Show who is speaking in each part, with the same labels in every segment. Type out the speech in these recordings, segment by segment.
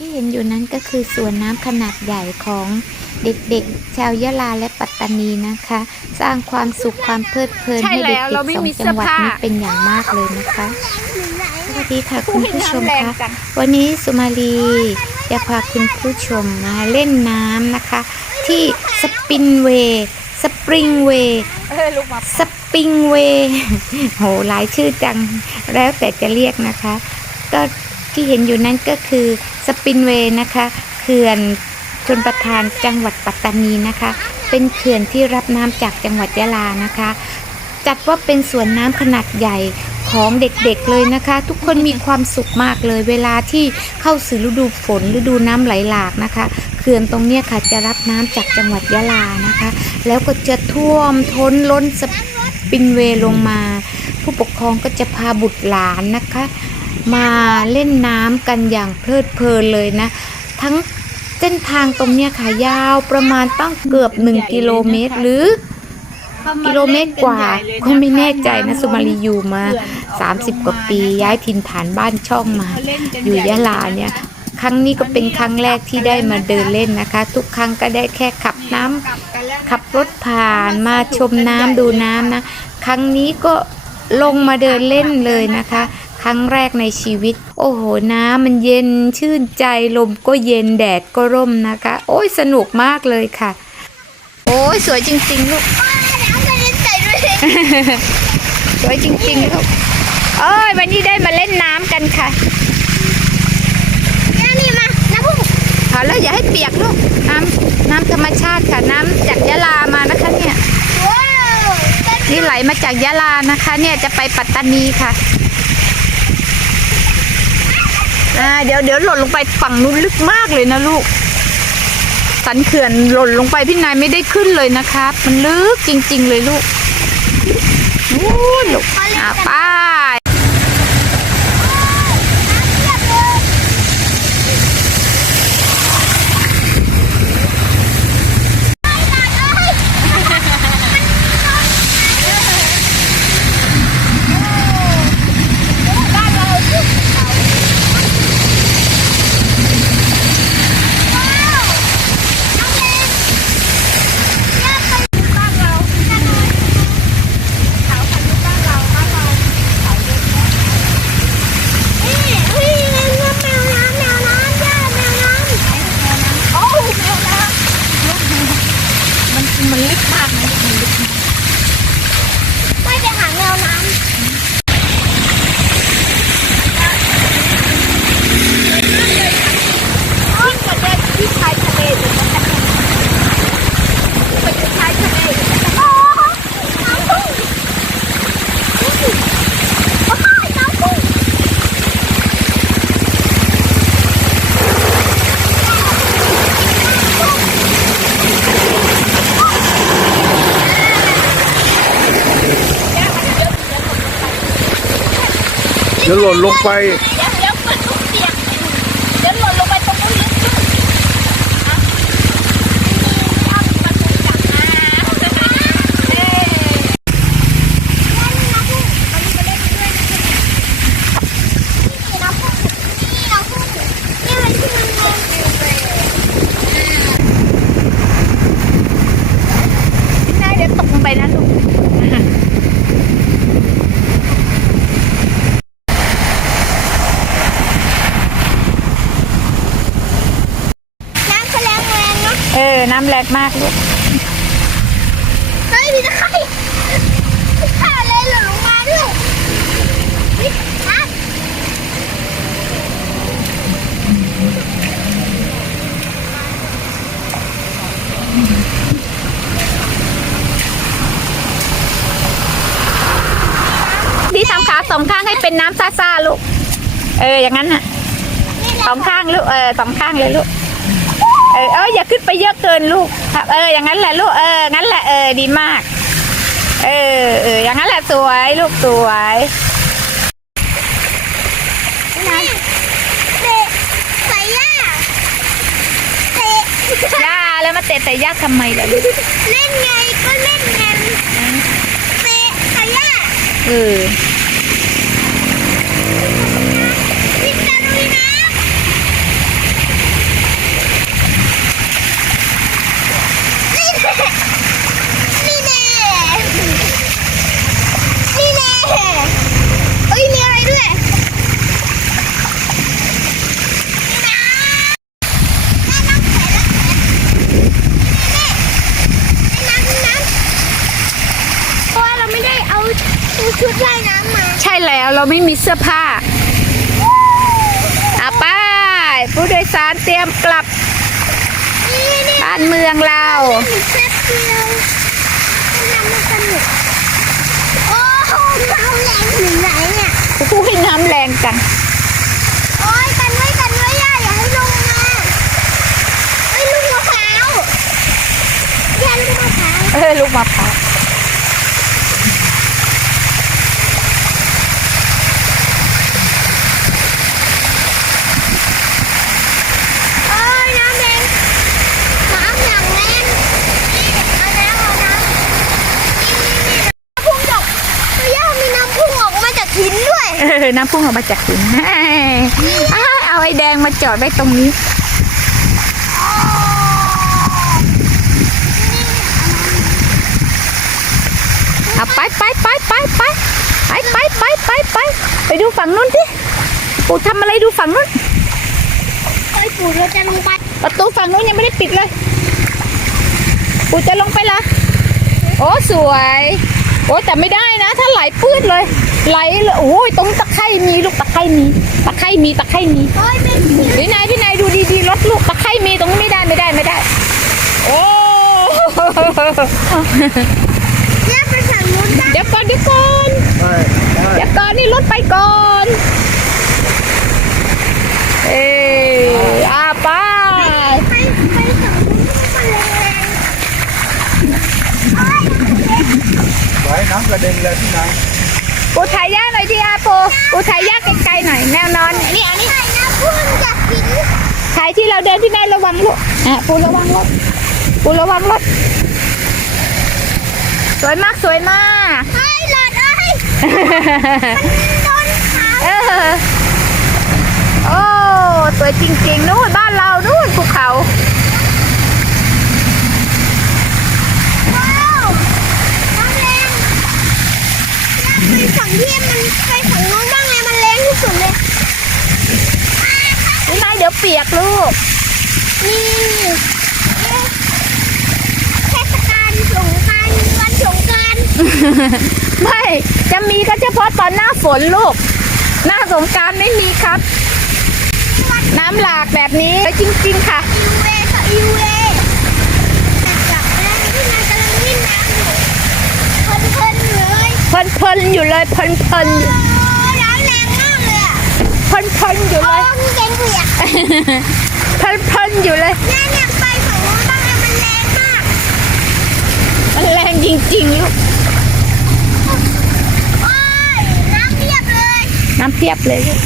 Speaker 1: ที่เห็นอยู่นั้นก็คือสวนน้ำขนาดใหญ่ของเด็กๆ ชาวยะลาและปัตตานีนะคะ สร้างความสุขความเพลิดเพลิน
Speaker 2: ใช่
Speaker 1: ให้เด็ก
Speaker 2: แล้ว
Speaker 1: ๆ
Speaker 2: เราไม่
Speaker 1: สอง
Speaker 2: มีเสื้
Speaker 1: จั
Speaker 2: อง
Speaker 1: หวัด
Speaker 2: ผ้า
Speaker 1: นี้เป็นอย่างมากเลยนะคะ สวัสดีค่ะคุณผู้ชม
Speaker 2: น้ำแรง
Speaker 1: คะ
Speaker 2: จัง
Speaker 1: วันนี้สุมาลีจะพาคุณผู้ชมมาเล่นน้ำนะคะ ที่สปินเวย์สปริงเวย์
Speaker 2: เออลูกมา
Speaker 1: สปริงเวย์ โหหลายชื่อจัง แล้วแต่จะเรียกนะคะ ก็ ที่เห็นอยู่นั้นก็คือสปินเวย์นะคะเขื่อนชนประทานจังหวัดปัตตานีนะคะ เป็นเขื่อนที่รับน้ำจากจังหวัดยะลานะคะ จัดว่าเป็นสวนน้ำขนาดใหญ่ของเด็กๆเลยนะคะ ทุกคนมีความสุขมากเลย เวลาที่เข้าสู่ฤดูฝนฤดูน้ำไหลหลากนะคะ เขื่อนตรงเนี้ยค่ะจะรับน้ำจากจังหวัดยะลานะคะ แล้วก็จะท่วมท้นล้นสปินเวย์ลงมา ผู้ปกครองก็จะพาบุตรหลานนะคะ มาเล่นน้ำกันอย่างเพลิดเพลินเลยนะ ทั้งเส้นทางตรงเนี้ยค่ะยาวประมาณตั้งเกือบ 1 กิโลเมตรหรือกิโลเมตรกว่าก็ไม่แน่ใจนะสุมารีอยู่มา 30 กว่าปีย้ายถิ่นฐานบ้านช่องมา อยู่ยะลาเนี่ยครั้งนี้ก็เป็นครั้งแรกที่ได้มาเดินเล่นนะคะ ทุกครั้งก็ได้แค่ขับน้ำขับรถผ่านมาชมน้ำดูน้ำนะ ครั้งนี้ก็ลงมาเดินเล่นเลยนะคะ ครั้งแรกในชีวิต โอ้โหน้ำมันเย็นชื่นใจลมก็เย็นแดดก็ร่มนะคะ โอ้ยสนุกมากเลยค่ะ โอ้ยสวยจริงๆลูกสวยจริงๆลูกเอ้ยวันนี้ได้มาเล่นน้ำกันค่ะเอาแล้วอย่าให้เปียกลูกน้ำน้ำธรรมชาติค่ะน้ำจากยะลามานะคะเนี่ยนี่ไหลมาจากยะลานะคะ เนี่ยจะไปปัตตานีค่ะ อ่าเดี๋ยวเดี๋ยวหล่นลงไปฝั่งนู้นลึกมากเลยนะลูก สันเขื่อนหล่นลงไปพี่นายไม่ได้ขึ้นเลยนะครับ มันลึกจริง ๆ เลยลูกนู้นลูกอ่าไป้าย มันลึกมากนะ
Speaker 3: ไม่ไปหาแมวน้ำ
Speaker 2: ยิ่งกว่าเดินที่ชายทะเลอยู่นะคะไปอยู่ชายทะเลอยู่นะคะ
Speaker 3: โอ้น้ำพุ่งโอ้ยน้ำพุ่ง
Speaker 4: จะหล่นลงไป
Speaker 2: เดี๋ยวเดี๋ยวเปิดลูกเปียกเดี๋ยวหล่นลงไปตรงนู้นลึกๆอะเอาประตูกลับมาเอ้ย
Speaker 3: น้ำพุ่งนี่น้ำพุ่งนี่มันที่มันลงไปเลย
Speaker 2: พี่นายเดี๋ยวตกลงไปนะลูก
Speaker 3: น้ำแสลงแรงเนาะ
Speaker 2: เออ น้ำแรงมากลูก
Speaker 3: เฮ้ยมีตะไคร่ข้าเลยหล่นลงมาด้วยเฮ้ยน้ำ
Speaker 2: ที่ทำขาสองข้างให้เป็นน้ำซ่าๆลูก เออ อย่างนั้นน่ะ
Speaker 3: นี่แหละ
Speaker 2: สองข้างลูก เออสองข้างเลยลูกเออเอออย่าขึ้นไปเยอะเกินลูกครับ เอออย่างนั้นแหละลูกเอองั้นแหละเออดีมาก เออเอออย่างนั้นแหละสวยลูกสวย
Speaker 3: เตะใส่ย่าเตะ
Speaker 2: ย่าแล้วมาเตะแต่ย่าทำไมล่ะลูก
Speaker 3: เล่นไงก็เล่นไงเตะใส่ย่า
Speaker 2: เออ
Speaker 3: วิ่งตะลุยน้ำ
Speaker 2: แล้วเราไม่มีเสื้อผ้าเอาไปผู้โดยสารเตรียมกลับ
Speaker 3: นี่นี่
Speaker 2: บ้านเมืองเรา
Speaker 3: มีแค่เดียวน้ำมันสนุกโอ้โหเราแรงถึงไหนเนี่ย
Speaker 2: ผู้ให้น้ำแรงจัง
Speaker 3: โอ้ยกันไว้กันไว้ย่าอย่าให้ลงมาเอ้ยลูกมะพร้าวย่าลูกมะพร้าว
Speaker 2: เออลูกมะพร้าว
Speaker 3: โอ้ยน้ำแรงน้ำอย่างแรงนี่เอาน้ำเอาน้ำนี่นี่นี่น้ำพุ่งออกเฮ้ยย่ามีน้ำพุ่งออกมาจากหิน ด้วย
Speaker 2: เออน้ำพุ่งออกมาจากหินอ้าวเอาไอ้แดงมาจอดไว้ตรงนี้เอาไปไปไปไปไปไปไปไปไปไปไปดูฝั่งนู้นดิปู่ทำอะไรดูฝั่งนู้น
Speaker 3: โอ้ยปู่เราจะลงไป
Speaker 2: ประตูฝั่งนู้นยังไม่ได้ปิดเลย ปู่จะลงไปละโอ้สวย โอ้แต่ไม่ได้ นะถ้าไหลปื้ดเลย ไหลเลยโอ้ยตรงตะไคร่มีลูกตะไคร่มีตะไคร่มีตะไคร่มี
Speaker 3: โอ้ยไม่มี
Speaker 2: พี่นายพี่นายดูดีๆรถลูกตะไคร่มีตรงนี้ไม่ได้ไม่ได้ไม่ได้ โอ้
Speaker 3: ย่าไปฝั่งนู้นได้
Speaker 2: เดี๋ยวก่อนเดี๋ยวก่อน
Speaker 4: ไม่ไม่
Speaker 2: เดี๋ยวก่อนนี่รถไปก่อน เอ้ยอาไป
Speaker 3: ไปไปฝั่งนู้นมันแรงๆโอ้ย
Speaker 4: ไว้น้ำกระเด็นเลยพี่นาย
Speaker 2: ปูถ่ายยากหน่อยดิอาปูปูถ่ายยากไกลๆหน่อยแนวนอนนี่อันนี้
Speaker 3: ไข่น้ำพุ่งจากหิน
Speaker 2: ถ่ายที่เราเดินที่นายระวังลูกอะปูระวังรถปูระวังรถสวยมากสวยมาก
Speaker 3: ไอ้หลอดเอ้ยโดนขา
Speaker 2: เออโอ้สวยจริงๆนู่นบ้านเรานู่นภูเขา
Speaker 3: ว้าวน้ำแรงย่า ไปฝั่งที่มันไปฝั่งนู้นบ้างไงมันแรงที่สุดเลย
Speaker 2: นี่นายเดี๋ยวเปียกลูก
Speaker 3: นี่เทศกาลสงกรานต์วันสงกรานต์
Speaker 2: ไม่จะมีก็เฉพาะตอนหน้าฝนลูก หน้าสงกรารไม่มีครับ น้ำหลากแบบนี้จริง ๆ ค่ะ
Speaker 3: อิวเวกับอิวเวแต่จับแรงที่มันกำลังวิ่งน้ำอยู่เพลินๆเลย
Speaker 2: เพลิ นๆอยู่เลยเพลินๆอยู่
Speaker 3: โอ้น้ำแรงมากเลยอะ
Speaker 2: เพลินๆอยู่
Speaker 3: โอ้
Speaker 2: เลย
Speaker 3: มีเกงเปียก
Speaker 2: เพลินๆอยู่เลย
Speaker 3: เนี่ยเนี่ยไปฝั่งนู้นบ้างเลยมันแรงมาก
Speaker 2: มันแรงจริงๆลูก
Speaker 3: โอ้ยน้ำเพียบเลย
Speaker 2: น้ำเพียบเลยลูก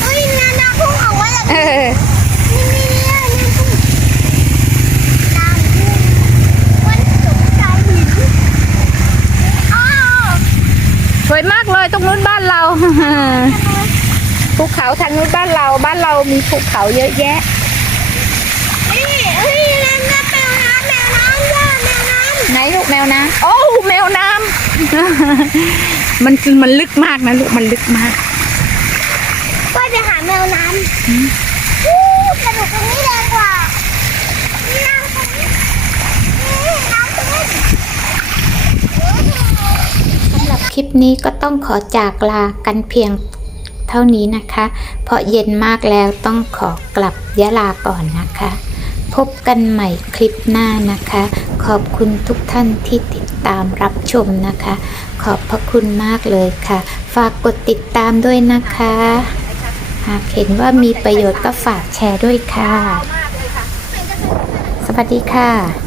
Speaker 3: เฮ้ยน้ำน้ำพุ่งออกมาจาก
Speaker 2: เอ
Speaker 3: นี่
Speaker 2: อ
Speaker 3: นี่นี่น้ำพุ่งน้ำพุ่งวันสงกรานต์หินอ้าว
Speaker 2: ส วยมากเลยตรงนู้นบ้านเรา ภูเขาทางนู้นบ้านเรา บ้านเรามีภูเขาเยอะแยะ
Speaker 3: นี่เฮ้ยนั่นน่ะแมวน้ำแมวน้ำย่าแมวน้ำ
Speaker 2: ไหนลูกแมวน้ำโอ้แมวน้ำมันมันลึกมากนะลูกมันลึกมาก
Speaker 3: ก็จะหาแมวน้ำอู้กระดูกตรงนี้แรงกว่าน้ำตรงนี้นี่น้ำตรงนี้โอ้โห
Speaker 2: สำหรับ คลิปนี้ก็ต้องขอจากลากันเพียงเท่านี้นะคะ เพราะเย็นมากแล้วต้องขอกลับยะลาก่อนนะคะ พบกันใหม่คลิปหน้านะคะ ขอบคุณทุกท่านที่ติดตามรับชมนะคะ ขอบพระคุณมากเลยค่ะ ฝากกดติดตามด้วยนะคะ หากเห็นว่ามีประโยชน์ก็ฝากแชร์ด้วยค่ะ สวัสดีค่ะ